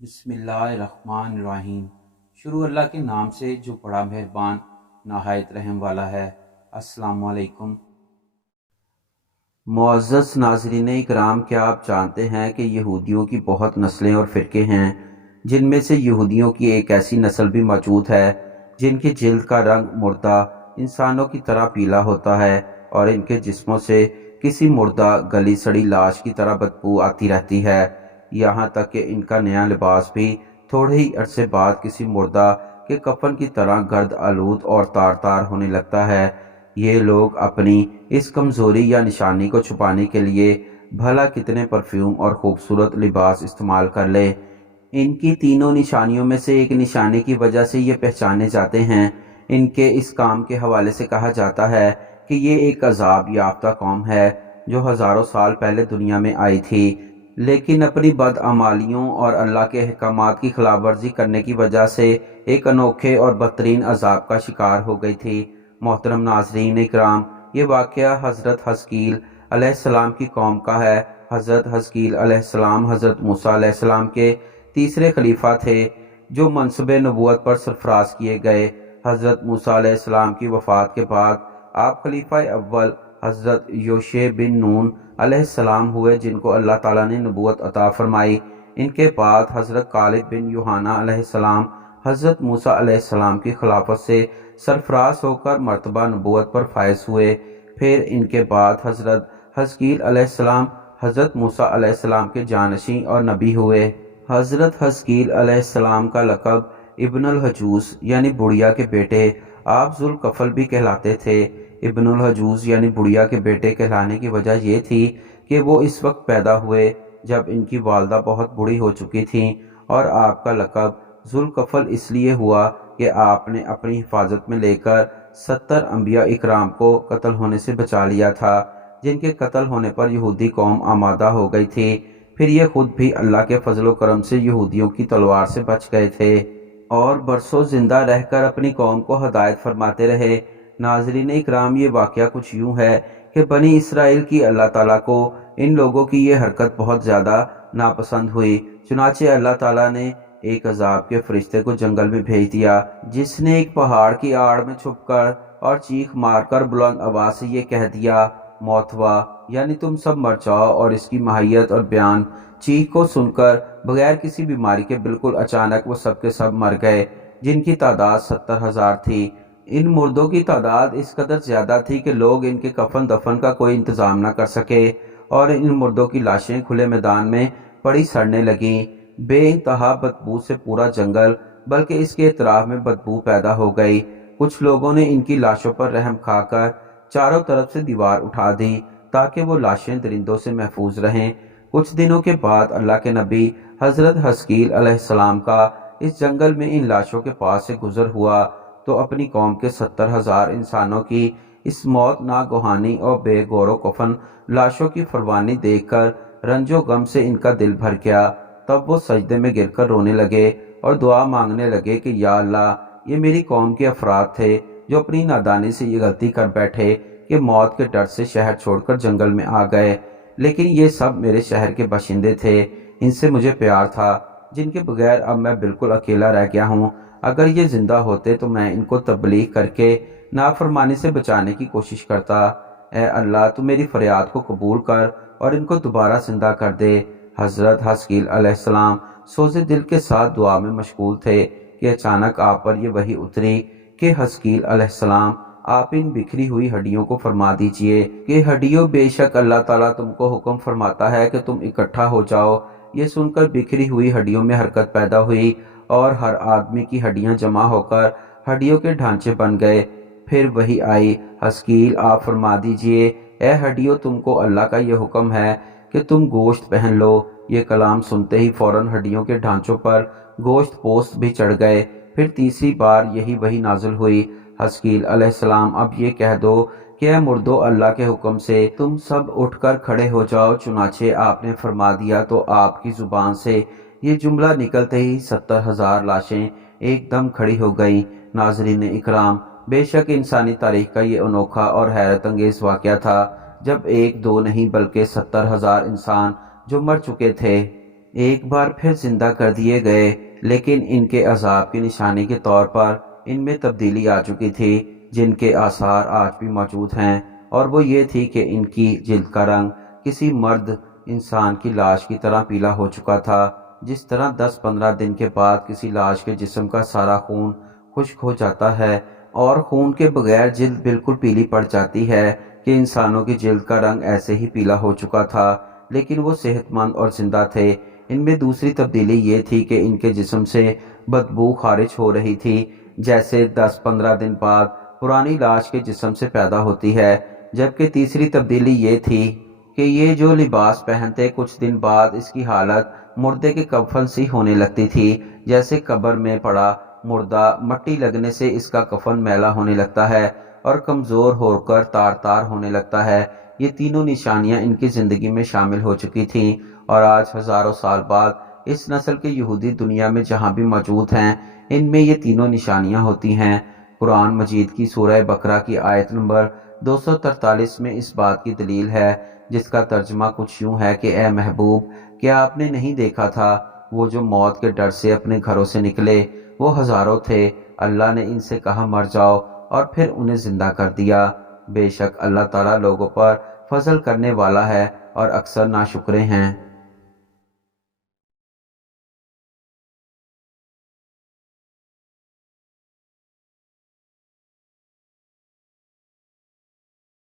بسم اللہ الرحمن الرحیم۔ شروع اللہ کے نام سے جو بڑا مہربان نہایت رحم والا ہے۔ السلام علیکم۔ معزز ناظرین اکرام، کیا آپ جانتے ہیں کہ یہودیوں کی بہت نسلیں اور فرقے ہیں، جن میں سے یہودیوں کی ایک ایسی نسل بھی موجود ہے جن کی جلد کا رنگ مردہ انسانوں کی طرح پیلا ہوتا ہے، اور ان کے جسموں سے کسی مردہ گلی سڑی لاش کی طرح بدبو آتی رہتی ہے، یہاں تک کہ ان کا نیا لباس بھی تھوڑے ہی عرصے بعد کسی مردہ کے کفن کی طرح گرد آلود اور تار تار ہونے لگتا ہے۔ یہ لوگ اپنی اس کمزوری یا نشانی کو چھپانے کے لیے بھلا کتنے پرفیوم اور خوبصورت لباس استعمال کر لیں۔ ان کی تینوں نشانیوں میں سے ایک نشانی کی وجہ سے یہ پہچانے جاتے ہیں۔ ان کے اس کام کے حوالے سے کہا جاتا ہے کہ یہ ایک عذاب یافتہ قوم ہے جو ہزاروں سال پہلے دنیا میں آئی تھی، لیکن اپنی بدعمالیوں اور اللہ کے احکامات کی خلاف ورزی کرنے کی وجہ سے ایک انوکھے اور بدترین عذاب کا شکار ہو گئی تھی۔ محترم ناظرین اکرام، یہ واقعہ حضرت حزقیل علیہ السلام کی قوم کا ہے۔ حضرت حزقیل علیہ السلام حضرت موسیٰ علیہ السلام کے تیسرے خلیفہ تھے جو منصب نبوت پر سرفراز کیے گئے۔ حضرت موسیٰ علیہ السلام کی وفات کے بعد آپ خلیفہ اول حضرت یوشع بن نون علیہ السلام ہوئے، جن کو اللہ تعالیٰ نے نبوت عطا فرمائی۔ ان کے بعد حضرت خالد بن یوحنا علیہ السلام حضرت موسیٰ علیہ السلام کی خلافت سے سرفراز ہو کر مرتبہ نبوت پر فائز ہوئے۔ پھر ان کے بعد حضرت حزقیل علیہ السلام حضرت موسیٰ علیہ السلام کے جانشین اور نبی ہوئے۔ حضرت حزقیل علیہ السلام کا لقب ابن الحجوز یعنی بڑھیا کے بیٹے، آپ ذوالکفل بھی کہلاتے تھے۔ ابن الحجوز یعنی بڑھیا کے بیٹے کہلانے کی وجہ یہ تھی کہ وہ اس وقت پیدا ہوئے جب ان کی والدہ بہت بوڑھی ہو چکی تھیں، اور آپ کا لقب ذوالکفل اس لیے ہوا کہ آپ نے اپنی حفاظت میں لے کر 70 انبیاء اکرام کو قتل ہونے سے بچا لیا تھا، جن کے قتل ہونے پر یہودی قوم آمادہ ہو گئی تھی۔ پھر یہ خود بھی اللہ کے فضل و کرم سے یہودیوں کی تلوار سے بچ گئے تھے اور برسوں زندہ رہ کر اپنی قوم کو ہدایت فرماتے رہے۔ ناظرین اکرام، یہ واقعہ کچھ یوں ہے کہ بنی اسرائیل کی اللہ تعالیٰ کو ان لوگوں کی یہ حرکت بہت زیادہ ناپسند ہوئی، چنانچہ اللہ تعالیٰ نے ایک عذاب کے فرشتے کو جنگل میں بھیج دیا، جس نے ایک پہاڑ کی آڑ میں چھپ کر اور چیخ مار کر بلند آواز سے یہ کہہ دیا، موتوا یعنی تم سب مر جاؤ۔ اور اس کی ماہیت اور بیان چیخ کو سن کر بغیر کسی بیماری کے بالکل اچانک وہ سب کے سب مر گئے، جن کی تعداد 70,000 تھی۔ ان مردوں کی تعداد اس قدر زیادہ تھی کہ لوگ ان کے کفن دفن کا کوئی انتظام نہ کر سکے، اور ان مردوں کی لاشیں کھلے میدان میں پڑی سڑنے لگیں۔ بے انتہا بدبو سے پورا جنگل بلکہ اس کے اطراف میں بدبو پیدا ہو گئی۔ کچھ لوگوں نے ان کی لاشوں پر رحم کھا کر چاروں طرف سے دیوار اٹھا دی تاکہ وہ لاشیں درندوں سے محفوظ رہیں۔ کچھ دنوں کے بعد اللہ کے نبی حضرت حزقیل علیہ السلام کا اس جنگل میں ان لاشوں کے پاس سے گزر ہوا تو اپنی قوم کے 70,000 انسانوں کی اس موت ناگہانی اور بے گور و کفن لاشوں کی فروانی دیکھ کر رنج و غم سے ان کا دل بھر گیا۔ تب وہ سجدے میں گر کر رونے لگے اور دعا مانگنے لگے کہ یا اللہ، یہ میری قوم کے افراد تھے جو اپنی نادانی سے یہ غلطی کر بیٹھے کہ موت کے ڈر سے شہر چھوڑ کر جنگل میں آ گئے، لیکن یہ سب میرے شہر کے باشندے تھے، ان سے مجھے پیار تھا، جن کے بغیر اب میں بالکل اکیلا رہ گیا ہوں۔ اگر یہ زندہ ہوتے تو میں ان کو تبلیغ کر کے نافرمانی سے بچانے کی کوشش کرتا۔ اے اللہ، تو میری فریاد کو قبول کر اور ان کو دوبارہ زندہ کر دے۔ حضرت حزقیل علیہ السلام سوزے دل کے ساتھ دعا میں مشغول تھے کہ اچانک آپ پر یہ وحی اتری کہ حزقیل علیہ السلام، آپ ان بکھری ہوئی ہڈیوں کو فرما دیجئے کہ ہڈیوں، بے شک اللہ تعالیٰ تم کو حکم فرماتا ہے کہ تم اکٹھا ہو جاؤ۔ یہ سن کر بکھری ہوئی ہڈیوں میں حرکت پیدا ہوئی اور ہر آدمی کی ہڈیاں جمع ہو کر ہڈیوں کے ڈھانچے بن گئے۔ پھر وہی آئی، حزقیل، آپ فرما دیجئے، اے ہڈیوں، تم کو اللہ کا یہ حکم ہے کہ تم گوشت پہن لو۔ یہ کلام سنتے ہی فوراً ہڈیوں کے ڈھانچوں پر گوشت پوست بھی چڑھ گئے۔ پھر تیسری بار یہی وحی نازل ہوئی، حزقیل علیہ السلام، اب یہ کہہ دو کہ اے مردو، اللہ کے حکم سے تم سب اٹھ کر کھڑے ہو جاؤ۔ چنانچہ آپ نے فرما دیا تو آپ کی زبان سے یہ جملہ نکلتے ہی 70,000 لاشیں ایک دم کھڑی ہو گئیں۔ ناظرین اکرام، بے شک انسانی تاریخ کا یہ انوکھا اور حیرت انگیز واقعہ تھا جب ایک دو نہیں بلکہ 70,000 انسان جو مر چکے تھے ایک بار پھر زندہ کر دیے گئے، لیکن ان کے عذاب کی نشانی کے طور پر ان میں تبدیلی آ چکی تھی، جن کے آثار آج بھی موجود ہیں، اور وہ یہ تھی کہ ان کی جلد کا رنگ کسی مرد انسان کی لاش کی طرح پیلا ہو چکا تھا، جس طرح 10-15 دن کے بعد کسی لاش کے جسم کا سارا خون خشک ہو جاتا ہے اور خون کے بغیر جلد بالکل پیلی پڑ جاتی ہے، کہ انسانوں کی جلد کا رنگ ایسے ہی پیلا ہو چکا تھا، لیکن وہ صحت مند اور زندہ تھے۔ ان میں دوسری تبدیلی یہ تھی کہ ان کے جسم سے بدبو خارج ہو رہی تھی، جیسے 10-15 دن بعد پرانی لاش کے جسم سے پیدا ہوتی ہے۔ جبکہ تیسری تبدیلی یہ تھی کہ یہ جو لباس پہنتے، کچھ دن بعد اس کی حالت مردے کے کفن سی ہونے لگتی تھی، جیسے قبر میں پڑا مردہ مٹی لگنے سے اس کا کفن میلا ہونے لگتا ہے اور کمزور ہو کر تار تار ہونے لگتا ہے۔ یہ تینوں نشانیاں ان کی زندگی میں شامل ہو چکی تھیں، اور آج ہزاروں سال بعد اس نسل کے یہودی دنیا میں جہاں بھی موجود ہیں، ان میں یہ تینوں نشانیاں ہوتی ہیں۔ قرآن مجید کی سورہ بقرہ کی آیت نمبر 243 میں اس بات کی دلیل ہے، جس کا ترجمہ کچھ یوں ہے کہ اے محبوب، کیا آپ نے نہیں دیکھا تھا وہ جو موت کے ڈر سے اپنے گھروں سے نکلے؟ وہ ہزاروں تھے، اللہ نے ان سے کہا مر جاؤ، اور پھر انہیں زندہ کر دیا۔ بے شک اللہ تعالیٰ لوگوں پر فضل کرنے والا ہے اور اکثر ناشکرے ہیں۔